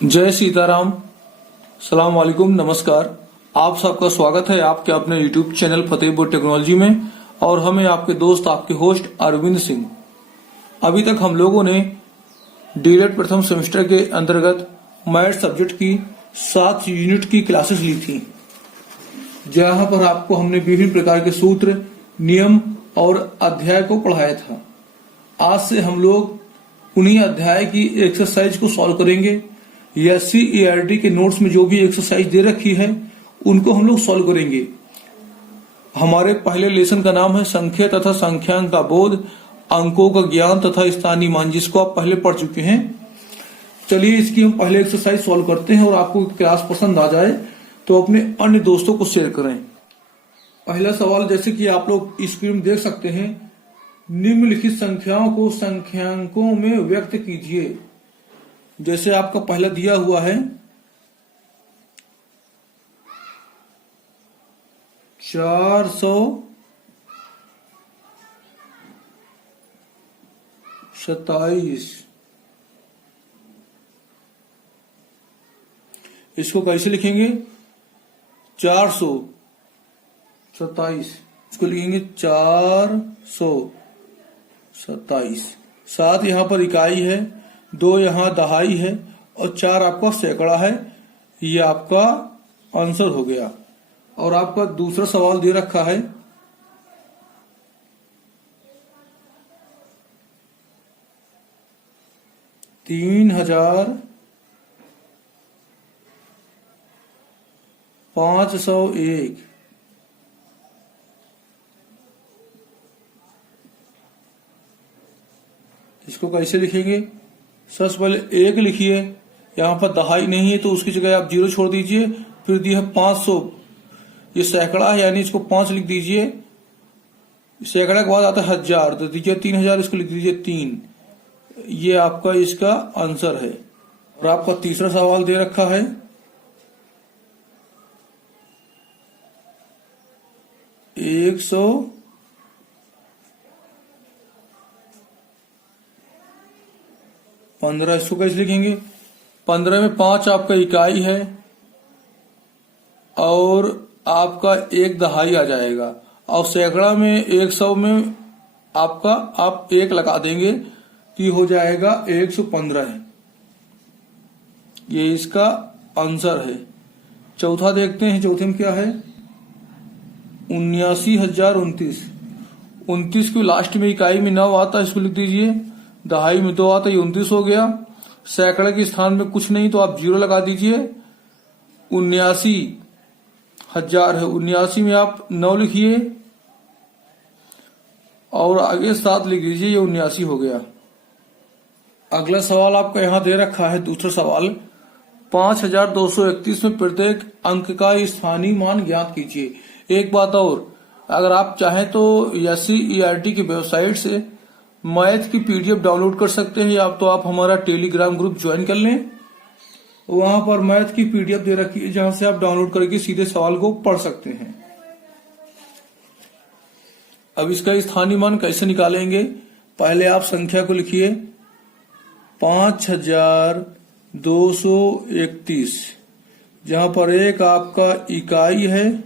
जय सीताराम। सलाम वालेकुम, नमस्कार। आप सबका स्वागत है आपके अपने YouTube चैनल फतेहपुर टेक्नोलॉजी में और हमें आपके दोस्त आपके होस्ट अरविंद सिंह। अभी तक हम लोगों ने डीएलएड प्रथम सेमेस्टर के अंतर्गत मैथ सब्जेक्ट की 7 यूनिट की क्लासेस ली थी, जहां पर आपको हमने विभिन्न प्रकार के सूत्र, नियम और अध्याय को पढ़ाया था। आज से हम लोग उन्हीं अध्याय की एक्सरसाइज को सॉल्व करेंगे। SCERT के नोट्स में जो भी एक्सरसाइज दे रखी है उनको हम लोग सॉल्व करेंगे। हमारे पहले लेसन का नाम है संख्या तथा संख्यांक का बोध, अंकों का ज्ञान तथा स्थानीय मान, जिसको आप पहले पढ़ चुके हैं। चलिए इसकी हम पहले एक्सरसाइज सॉल्व करते हैं और आपको क्लास पसंद आ जाए तो अपने अन्य दोस्तों को शेयर करें। पहला सवाल, जैसे कि आप लोग स्क्रीन में देख सकते हैं, निम्नलिखित संख्याओं को संख्यांकों में व्यक्त कीजिए। जैसे आपका पहला दिया हुआ है 427। इसको कैसे लिखेंगे? 427, इसको लिखेंगे 427। 7 यहां पर इकाई है, 2 यहां दहाई है और 4 आपका सैकड़ा है। ये आपका आंसर हो गया। और आपका दूसरा सवाल दे रखा है 3501। इसको कैसे लिखेंगे? सबसे पहले 1 लिखिए, यहाँ पर दहाई नहीं है तो उसकी जगह आप 0 छोड़ दीजिए। फिर दिया 500, ये सैकड़ा है यानी इसको 5 लिख दीजिए। सैकड़ा के बाद आता है 1000 तो दीजिए 3000, इसको लिख दीजिए 3। ये आपका इसका आंसर है। और आपका तीसरा सवाल दे रखा है 115। इसको कैसे लिखेंगे? 15 में 5 आपका इकाई है और आपका 1 दहाई आ जाएगा। और सैकड़ा में 100 में आपका आप 1 लगा देंगे तो ये हो जाएगा 115 है। ये इसका आंसर है। चौथा देखते हैं, चौथे में क्या है? 79,029। 29 को लास्ट में इकाई में 9 आता है, इसको लिख दीजिए। दहाई में 2 आता है, 29 हो गया। सैकड़े के स्थान में कुछ नहीं तो आप 0 लगा दीजिए। 79,000 है, 79 में आप 9 लिखिए और आगे 7 लिख दीजिए। ये 79 हो गया। अगला सवाल आपका यहां दे रखा है, दूसरा सवाल 5231 में प्रत्येक अंक का स्थानीय मान ज्ञात कीजिए। एक बात और, अगर आप चाहें तो SCERT की वेबसाइट से मैथ की PDF डाउनलोड कर सकते हैं, या तो आप हमारा टेलीग्राम ग्रुप ज्वाइन कर लें। वहां पर मैथ की PDF दे रखी है, जहां से आप डाउनलोड करके सीधे सवाल को पढ़ सकते हैं। अब इसका स्थानीय मान कैसे निकालेंगे? पहले आप संख्या को लिखिए 5231, जहां पर 1 आपका इकाई है,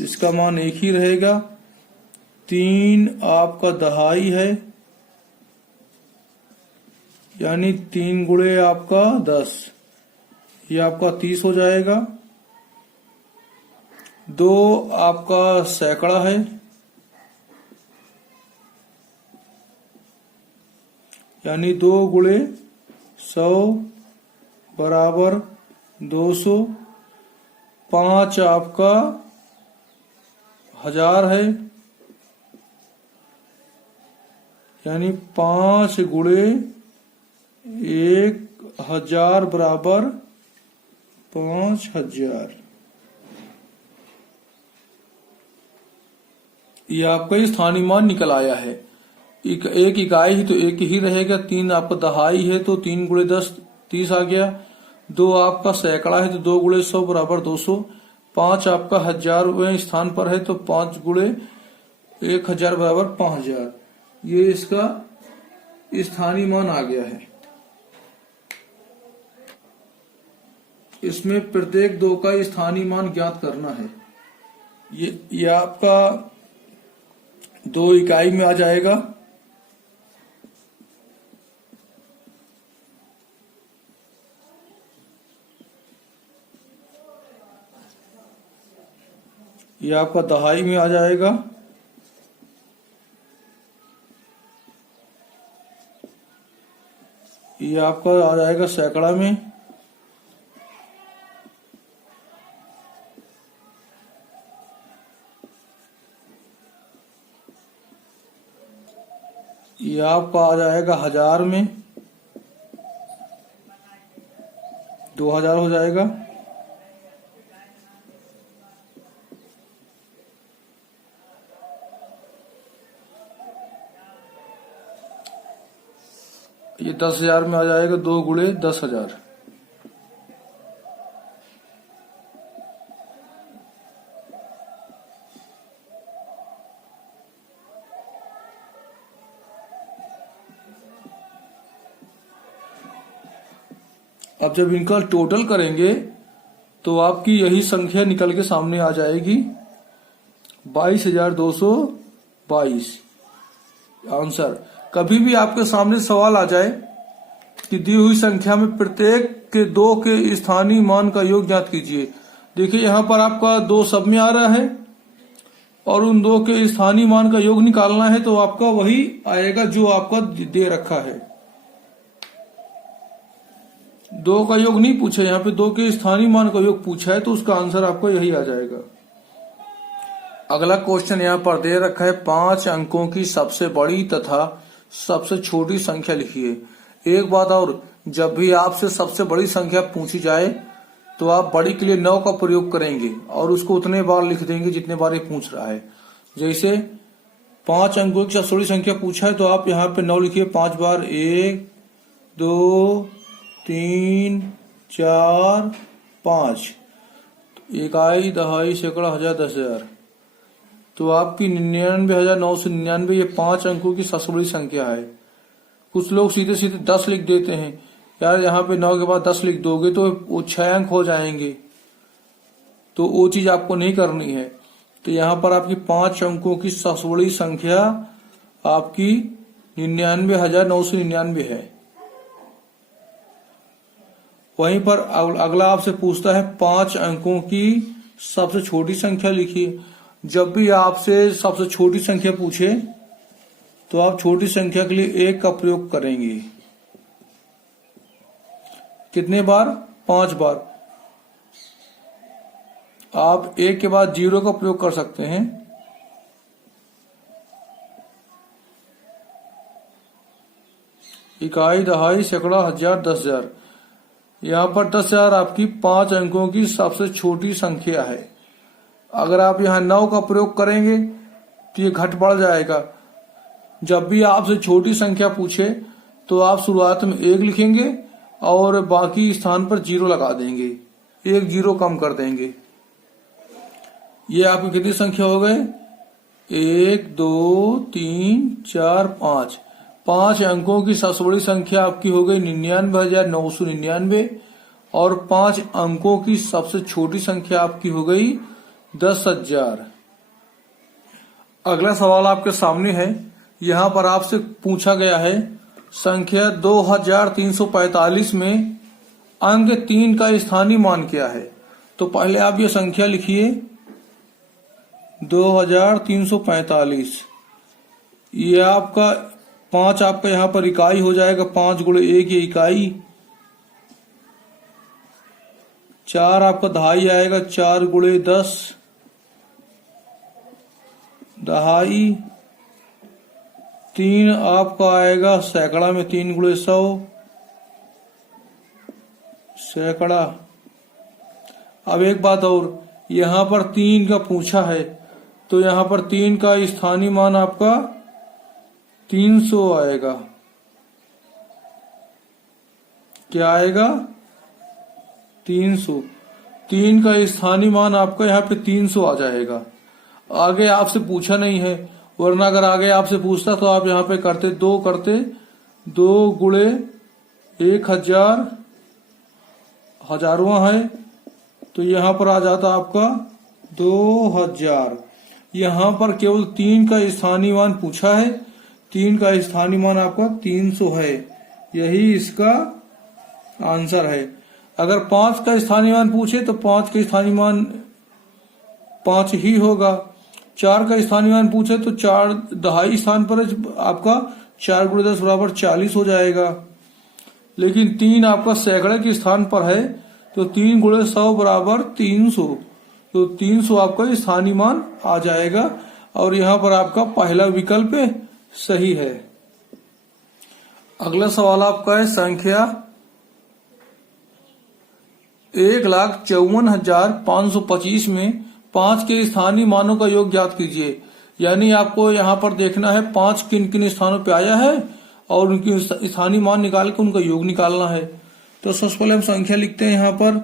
इसका मान 1 ही रहेगा। 3 आपका दहाई है यानी 3 गुणे आपका 10, ये आपका 30 हो जाएगा। 2 आपका सैकड़ा है यानी 2 गुणे 100 बराबर 200। 5 आपका 1000 है यानी 5 गुणे 1000 बराबर 5000। ये आपका स्थानीय मान निकल आया है। एक इकाई ही तो 1 ही रहेगा। 3 आपका दहाई है तो 3 गुणे 10 30 आ गया। 2 आपका सैकड़ा है तो 2 गुणे 100 बराबर 200। 5 आपका 1000वें स्थान पर है तो 5 गुणे 1000 बराबर 5000। ये इसका स्थानीय मान आ गया है। इसमें प्रत्येक दो का स्थानीय मान ज्ञात करना है। ये आपका 2 इकाई में आ जाएगा। ये आपका दहाई में आ जाएगा। ये आपका आ जाएगा सैकड़ा में। ये आपका आ जाएगा 1000 में। 2000 हो जाएगा। ये 10,000 में आ जाएगा। 2 गुणे 10,000। अब जब इनका टोटल करेंगे तो आपकी यही संख्या निकल के सामने आ जाएगी, 22,222 आंसर। कभी भी आपके सामने सवाल आ जाए कि दी हुई संख्या में प्रत्येक के 2 के स्थानीय मान का योग ज्ञात कीजिए। देखिए यहां पर आपका 2 सब में आ रहा है और उन 2 के स्थानीय मान का योग निकालना है, तो आपका वही आएगा जो आपका दे रखा है। 2 का योग नहीं पूछा, यहाँ पे 2 के स्थानीय मान का योग पूछा है, तो उसका आंसर आपको यही आ जाएगा। अगला क्वेश्चन यहाँ पर दे रखा है 5 अंकों की सबसे बड़ी तथा सबसे छोटी संख्या लिखिए। एक बात और, जब भी आपसे सबसे बड़ी संख्या पूछी जाए तो आप बड़ी के लिए 9 का प्रयोग करेंगे और उसको उतने बार लिख देंगे जितने बार ये पूछ रहा है। जैसे 5 अंकों की सबसे बड़ी संख्या पूछा है तो आप यहाँ पे 9 लिखिए 5 बार। 1 2 3 4 5। इकाई, दहाई, सैकड़ा, हजार, 10,000। तो आपकी 99,999 ये 5 अंकों की सबसे बड़ी संख्या है। कुछ लोग सीधे सीधे 10 लिख देते हैं। यार यहाँ पे 9 के बाद 10 लिख दोगे तो वो 6 अंक हो जाएंगे, तो वो चीज आपको नहीं करनी है। तो यहाँ पर आपकी 5 अंकों की सबसे बड़ी संख्या आपकी 99,999 है। वहीं पर अगला आपसे पूछता है 5 अंकों की सबसे छोटी संख्या लिखिए। जब भी आपसे सबसे छोटी संख्या पूछे तो आप छोटी संख्या के लिए 1 का प्रयोग करेंगे। कितने बार? 5 बार। आप 1 के बाद 0 का प्रयोग कर सकते हैं। इकाई, दहाई, सैकड़ा, हजार, 10,000। यहाँ पर 10,000 आपकी 5 अंकों की सबसे छोटी संख्या है। अगर आप यहाँ 9 का प्रयोग करेंगे तो ये घट बढ़ जाएगा। जब भी आपसे छोटी संख्या पूछे तो आप शुरुआत में 1 लिखेंगे और बाकी स्थान पर 0 लगा देंगे, 1 0 कम कर देंगे। ये आपकी कितनी संख्या हो गए? 1 2 3 4 5। 5 अंकों की सबसे बड़ी संख्या आपकी हो गई 99,999 और 5 अंकों की सबसे छोटी संख्या आपकी हो गई 10,000। अगला सवाल आपके सामने है। यहाँ पर आपसे पूछा गया है संख्या 2345 में अंक 3 का स्थानीय मान क्या है। तो पहले आप ये संख्या लिखिए 2345। ये आपका 5 आपका यहाँ पर इकाई हो जाएगा। 5 गुणे 1 ये इकाई। 4 आपका दहाई आएगा। 4 गुणे 10 दहाई। 3 आपका आएगा सैकड़ा में। 3 गुणे 100 सैकड़ा। अब एक बात और, यहाँ पर 3 का पूछा है तो यहाँ पर 3 का स्थानीय मान आपका 300 आएगा। क्या आएगा? 300। 3 का स्थानीय मान आपका यहाँ पे 300 आ जाएगा। आगे आपसे पूछा नहीं है, वरना अगर आगे आपसे पूछता तो आप यहाँ पे करते 2 गुणे 1000 हजारवां है, तो यहाँ पर आ जाता आपका 2000। यहाँ पर केवल 3 का स्थानीय मान पूछा है, 3 का स्थानीय मान आपका 300 है, यही इसका आंसर है। अगर 5 का स्थानीय मान पूछे तो 5 का स्थानीय मान 5 ही होगा। 4 का स्थानीय मान पूछे तो 4 दहाई स्थान पर आपका 4 गुणे 10 बराबर 40 हो जाएगा। लेकिन 3 आपका सैकड़े के स्थान पर है, तो 3 गुणे 100 बराबर 300, तो 300 आपका स्थानीय मान आ जाएगा और यहाँ पर आपका पहला विकल्प सही है। अगला सवाल आपका है संख्या 1,54,525 में 5 के स्थानीय मानों का योग ज्ञात कीजिए। यानी आपको यहाँ पर देखना है 5 किन किन स्थानों पे आया है और उनकी स्थानीय मान निकाल के उनका योग निकालना है। तो सबसे पहले हम संख्या लिखते हैं यहाँ पर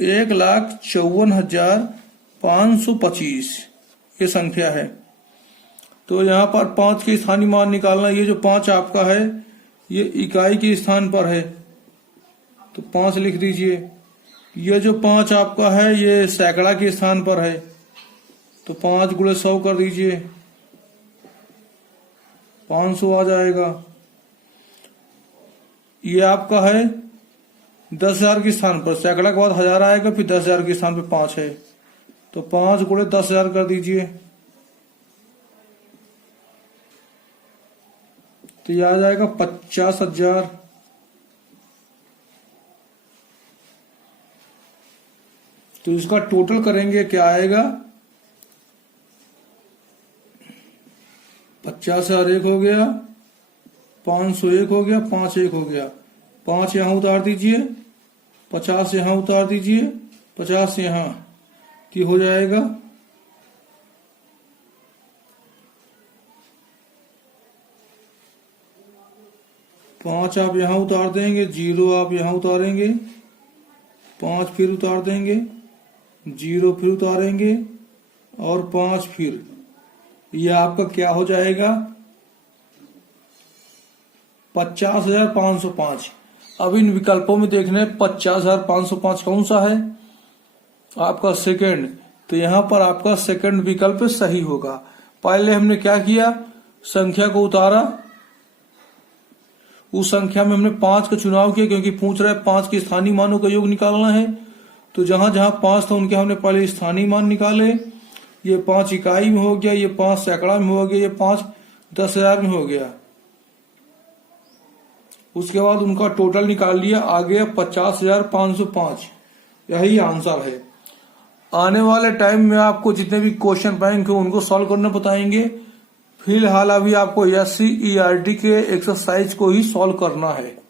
1,54,525 ये संख्या है। तो यहाँ पर 5 के स्थानीय मान निकालना, ये जो 5 आपका है ये इकाई के स्थान पर है, तो 5 लिख दीजिए। ये जो 5 आपका है ये सैकड़ा के स्थान पर है, तो 5 गुणे 100 कर दीजिए, 500 आ जाएगा। ये आपका है 10,000 के स्थान पर, सैकड़ा के बाद 1000 आएगा, फिर 10,000 के स्थान पर 5 है, तो 5 गुणे 10,000 कर दीजिए, तो ये आ जाएगा 50,000। तो इसका टोटल करेंगे क्या आएगा, 50,000 एक हो गया, 501 हो गया, 5 एक हो गया, 5 यहां उतार दीजिए, 50 यहां उतार दीजिए, 50 यहां, तो हो जाएगा 5 आप यहां उतार देंगे, 0 आप यहां उतारेंगे, 5 फिर उतार देंगे, 0 फिर उतारेंगे और 5 फिर, ये आपका क्या हो जाएगा 50,505। अब इन विकल्पों में देखने 50,505 कौन सा है आपका सेकंड, तो यहां पर आपका सेकंड विकल्प सही होगा। पहले हमने क्या किया, संख्या को उतारा, उस संख्या में हमने 5 का चुनाव किया क्योंकि पूछ रहा है 5 के स्थानीय मानों का योग निकालना है, तो जहां जहां 5 था उनके हमने पहले स्थानीय मान निकाले। ये 5 इकाई में हो गया, ये 5 सैकड़ा में हो गया, ये 5 10,000 में हो गया। उसके बाद उनका टोटल निकाल लिया, आ गया 50,505, यही आंसर है। आने वाले टाइम में आपको जितने भी क्वेश्चन बैंक है उनको सॉल्व करना बताएंगे। फिलहाल अभी आपको SC ERT के एक्सरसाइज को ही सॉल्व करना है।